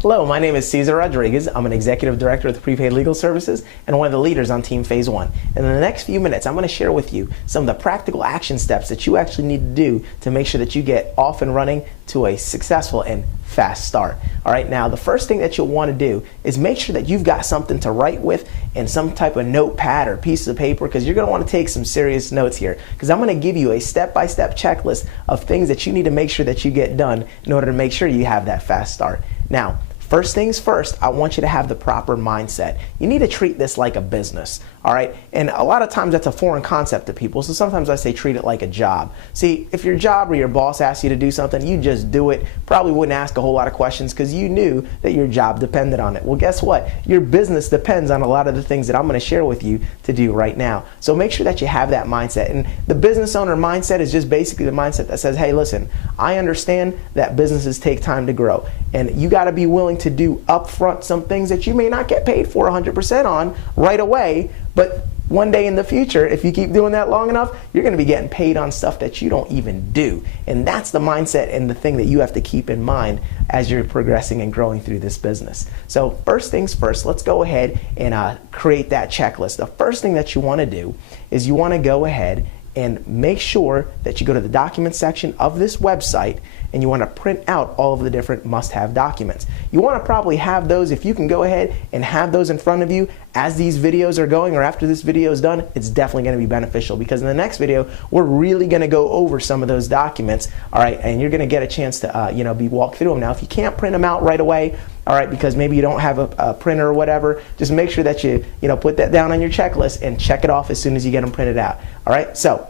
Hello, my name is Cesar Rodriguez. I'm an Executive Director of the Prepaid Legal Services and one of the leaders on Team Phase 1. And in the next few minutes, I'm going to share with you some of the practical action steps that you actually need to do to make sure that you get off and running to a successful and fast start. All right, now the first thing that you'll want to do is make sure that you've got something to write with and some type of notepad or piece of paper, because you're going to want to take some serious notes here, because I'm going to give you a step-by-step checklist of things that you need to make sure that you get done in order to make sure you have that fast start. Now, first things first, I want you to have the proper mindset. You need to treat this like a business, all right? And a lot of times that's a foreign concept to people, so sometimes I say treat it like a job. See, if your job or your boss asks you to do something, you just do it. Probably wouldn't ask a whole lot of questions because you knew that your job depended on it. Well, guess what? Your business depends on a lot of the things that I'm going to share with you to do right now. So make sure that you have that mindset. And the business owner mindset is just basically the mindset that says, hey, listen, I understand that businesses take time to grow, and you got to be willing to do upfront some things that you may not get paid for 100% on right away, but one day in the future, if you keep doing that long enough, you're going to be getting paid on stuff that you don't even do. And that's the mindset and the thing that you have to keep in mind as you're progressing and growing through this business. So first things first, let's go ahead and create that checklist. The first thing that you want to do is you want to go ahead and make sure that you go to the documents section of this website and you want to print out all of the different must-have documents. You want to probably have those, if you can go ahead and have those in front of you as these videos are going or after this video is done, it's definitely going to be beneficial, because in the next video, we're really going to go over some of those documents, all right, and you're going to get a chance to be walked through them. Now, if you can't print them out right away, all right, because maybe you don't have a printer or whatever, just make sure that you put that down on your checklist and check it off as soon as you get them printed out, all right? So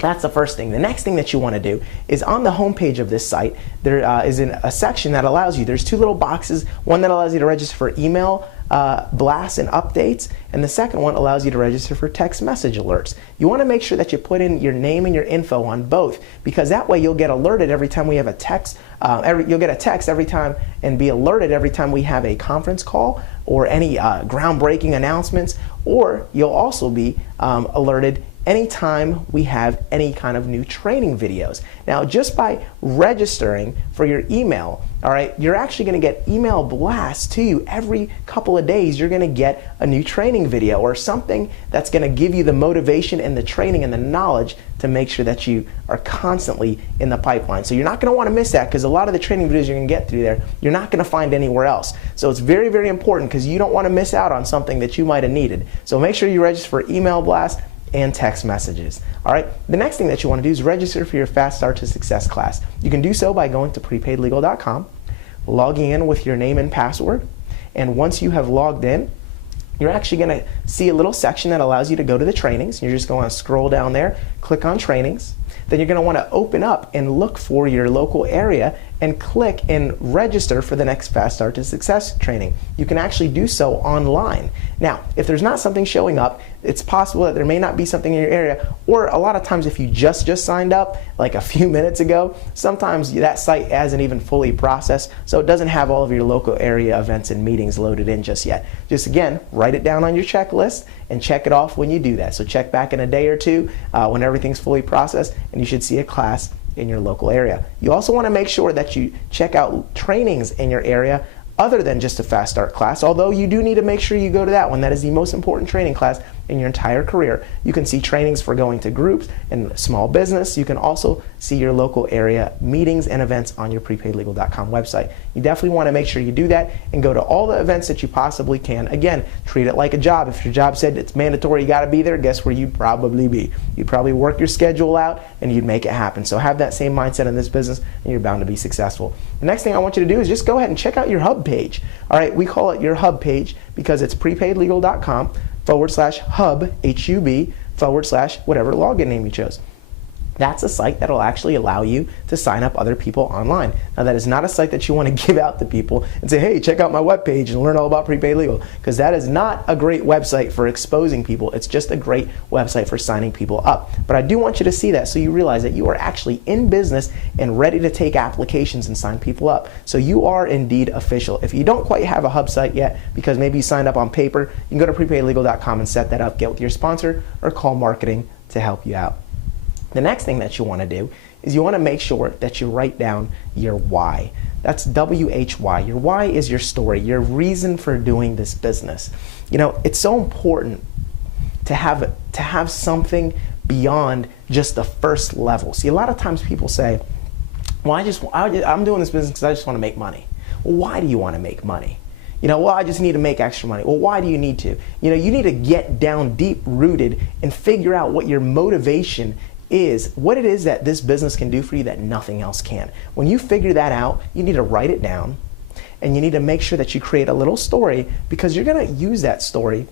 that's the first thing. The next thing that you want to do is on the home page of this site, there is a section that allows you, there's two little boxes, one that allows you to register for email blasts and updates, and the second one allows you to register for text message alerts. You want to make sure that you put in your name and your info on both, because that way you'll get alerted every time we have a text, you'll get a text every time and be alerted every time we have a conference call or any groundbreaking announcements, or you'll also be alerted anytime we have any kind of new training videos. Now, just by registering for your email, all right, you're actually going to get email blasts to you every couple of days. You're going to get a new training video or something that's going to give you the motivation and the training and the knowledge to make sure that you are constantly in the pipeline. So you're not going to want to miss that, because a lot of the training videos you're going to get through there, you're not going to find anywhere else. So it's very, very important, because you don't want to miss out on something that you might have needed. So make sure you register for email blasts and text messages. All right, the next thing that you want to do is register for your Fast Start to Success class. You can do so by going to prepaidlegal.com, logging in with your name and password, and once you have logged in, you're actually going to see a little section that allows you to go to the trainings. You're just going to scroll down there, click on trainings. Then you're going to want to open up and look for your local area and click and register for the next Fast Start to Success training. You can actually do so online. Now, if there's not something showing up, it's possible that there may not be something in your area, or a lot of times if you just signed up like a few minutes ago, sometimes that site hasn't even fully processed, so it doesn't have all of your local area events and meetings loaded in just yet. Just again, write it down on your checklist and check it off when you do that. So check back in a day or two when everything's fully processed, and you should see a class in your local area. You also want to make sure that you check out trainings in your area other than just a Fast Start class, although you do need to make sure you go to that one. That is the most important training class in your entire career. You can see trainings for going to groups and small business. You can also see your local area meetings and events on your prepaidlegal.com website. You definitely want to make sure you do that and go to all the events that you possibly can. Again, treat it like a job. If your job said it's mandatory, you got to be there, guess where you'd probably be? You'd probably work your schedule out and you'd make it happen. So have that same mindset in this business and you're bound to be successful. The next thing I want you to do is just go ahead and check out your hub page. All right, we call it your hub page because it's prepaidlegal.com/hub, H-U-B, / whatever login name you chose. That's a site that will actually allow you to sign up other people online. Now, that is not a site that you want to give out to people and say, hey, check out my webpage and learn all about prepaid legal, because that is not a great website for exposing people. It's just a great website for signing people up. But I do want you to see that so you realize that you are actually in business and ready to take applications and sign people up. So you are indeed official. If you don't quite have a hub site yet, because maybe you signed up on paper, you can go to prepaidlegal.com and set that up, get with your sponsor, or call marketing to help you out. The next thing that you want to do is you want to make sure that you write down your why. That's WHY. Your why is your story, your reason for doing this business. You know, it's so important to have something beyond just the first level. See, a lot of times people say, well, I'm doing this business because I just want to make money. Well, why do you want to make money? You know, well, I just need to make extra money. Well, why do you need to? You know, you need to get down deep rooted and figure out what your motivation is, what it is that this business can do for you that nothing else can. When you figure that out, you need to write it down, and you need to make sure that you create a little story, because you're going to use that story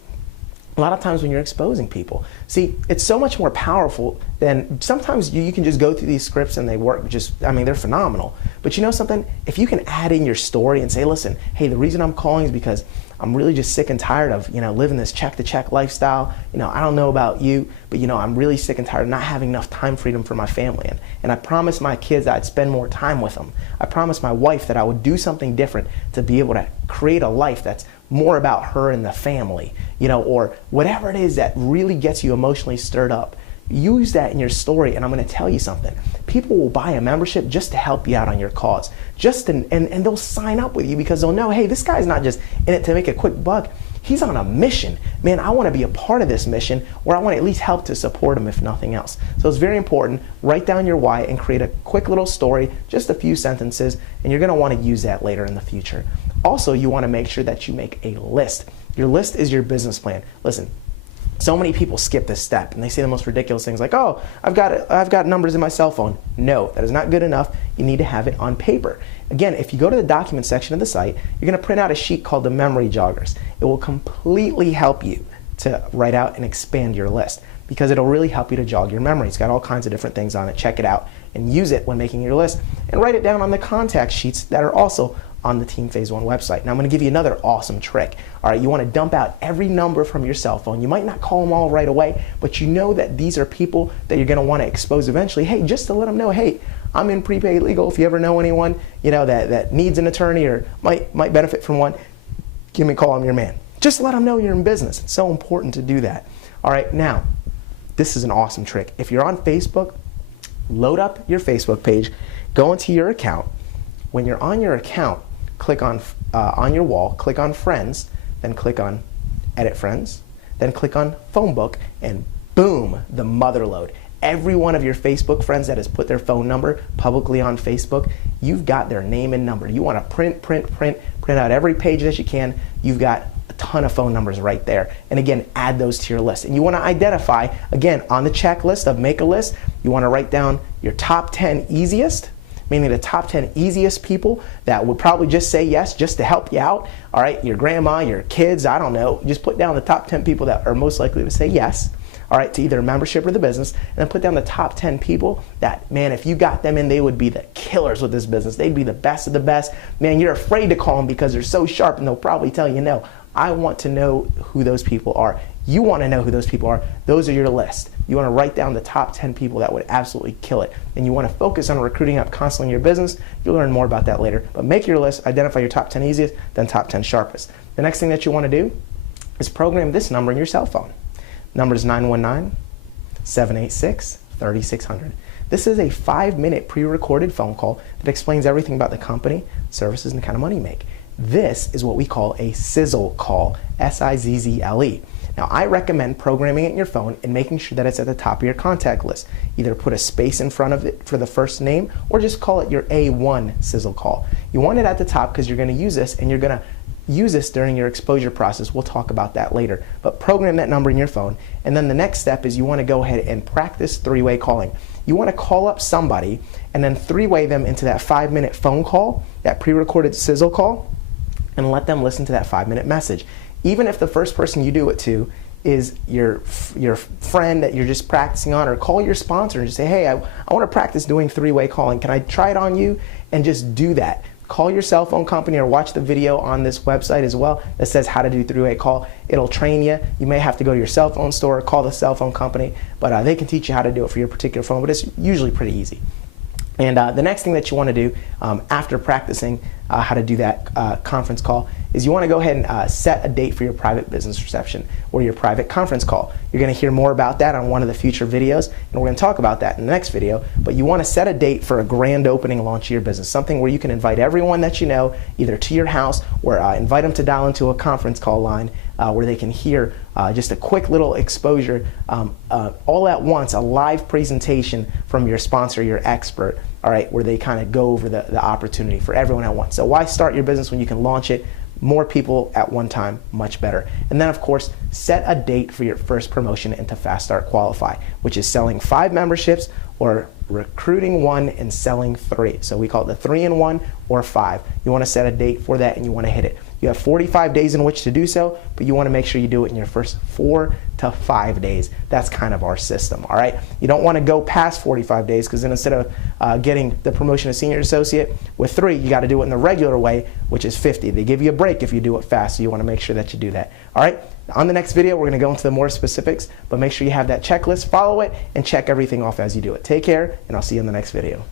a lot of times when you're exposing people. See, it's so much more powerful than, sometimes you can just go through these scripts and they work just, I mean, they're phenomenal. But you know something? If you can add in your story and say, listen, hey, the reason I'm calling is because I'm really just sick and tired of, you know, living this check-to-check lifestyle. You know, I don't know about you, but you know, I'm really sick and tired of not having enough time freedom for my family. And I promised my kids that I'd spend more time with them. I promised my wife that I would do something different to be able to create a life that's more about her and the family, you know, or whatever it is that really gets you emotionally stirred up. Use that in your story, and I'm going to tell you something. People will buy a membership just to help you out on your cause, and they'll sign up with you because they'll know, hey, this guy's not just in it to make a quick buck. He's on a mission. Man, I want to be a part of this mission, or I want to at least help to support him if nothing else. So it's very important. Write down your why and create a quick little story, just a few sentences, and you're going to want to use that later in the future. Also, you want to make sure that you make a list. Your list is your business plan. Listen, so many people skip this step and they say the most ridiculous things like, oh, I've got numbers in my cell phone. No, that is not good enough. You need to have it on paper. Again, if you go to the document section of the site, you're going to print out a sheet called the memory joggers. It will completely help you to write out and expand your list, because it'll really help you to jog your memory. It's got all kinds of different things on it. Check it out and use it when making your list, and write it down on the contact sheets that are also on the Team Phase 1 website. Now I'm going to give you another awesome trick. All right, you want to dump out every number from your cell phone. You might not call them all right away, but you know that these are people that you're going to want to expose eventually. Hey, just to let them know, hey, I'm in prepaid legal. If you ever know anyone, you know, that needs an attorney or might benefit from one, give me a call. I'm your man. Just let them know you're in business. It's so important to do that. All right, now, this is an awesome trick. If you're on Facebook, load up your Facebook page, go into your account. When you're on your account, click on your wall, click on Friends, then click on Edit Friends, then click on Phone Book, and boom, the mother load. Every one of your Facebook friends that has put their phone number publicly on Facebook, you've got their name and number. You want to print out every page that you can. You've got a ton of phone numbers right there. And again, add those to your list. And you want to identify, again, on the checklist of make a list, you want to write down your top 10 easiest, meaning the top 10 easiest people that would probably just say yes just to help you out. All right, your grandma, your kids, I don't know. Just put down the top 10 people that are most likely to say yes, all right, to either a membership or the business, and then put down the top 10 people that, man, if you got them in, they would be the killers with this business. They'd be the best of the best. Man, you're afraid to call them because they're so sharp, and they'll probably tell you no. I want to know who those people are. You want to know who those people are. Those are your list. You want to write down the top 10 people that would absolutely kill it. And you want to focus on recruiting up constantly in your business. You'll learn more about that later. But make your list, identify your top 10 easiest, then top 10 sharpest. The next thing that you want to do is program this number in your cell phone. Number is 919-786-3600. This is a 5-minute pre-recorded phone call that explains everything about the company, services, and the kind of money you make. This is what we call a sizzle call, S-I-Z-Z-L-E. Now, I recommend programming it in your phone and making sure that it's at the top of your contact list. Either put a space in front of it for the first name, or just call it your A1 sizzle call. You want it at the top because you're going to use this, and you're going to use this during your exposure process. We'll talk about that later. But program that number in your phone, and then the next step is you want to go ahead and practice three-way calling. You want to call up somebody and then three-way them into that 5-minute phone call, that pre-recorded sizzle call, and let them listen to that 5-minute message. Even if the first person you do it to is your friend that you're just practicing on, or call your sponsor and just say, hey, I want to practice doing three-way calling. Can I try it on you? And just do that. Call your cell phone company or watch the video on this website as well that says how to do three-way call. It'll train you. You may have to go to your cell phone store or call the cell phone company, but they can teach you how to do it for your particular phone, but it's usually pretty easy. And the next thing that you want to do after practicing how to do that conference call is you want to go ahead and set a date for your private business reception or your private conference call. You're going to hear more about that on one of the future videos, and we're going to talk about that in the next video. But you want to set a date for a grand opening launch of your business, something where you can invite everyone that you know either to your house or invite them to dial into a conference call line where they can hear just a quick little exposure all at once, a live presentation from your sponsor, your expert, all right, where they kind of go over the opportunity for everyone at once. So why start your business when you can launch it? More people at one time, much better. And then, of course, set a date for your first promotion into Fast Start Qualify, which is selling 5 memberships or recruiting 1 and selling 3. So we call it the 3-in-1 or 5. You want to set a date for that and you want to hit it. You have 45 days in which to do so, but you want to make sure you do it in your first 4 to 5 days. That's kind of our system, all right? You don't want to go past 45 days because then instead of getting the promotion of senior associate with 3, you got to do it in the regular way, which is 50. They give you a break if you do it fast, so you want to make sure that you do that, all right? On the next video, we're going to go into the more specifics, but make sure you have that checklist, follow it, and check everything off as you do it. Take care, and I'll see you in the next video.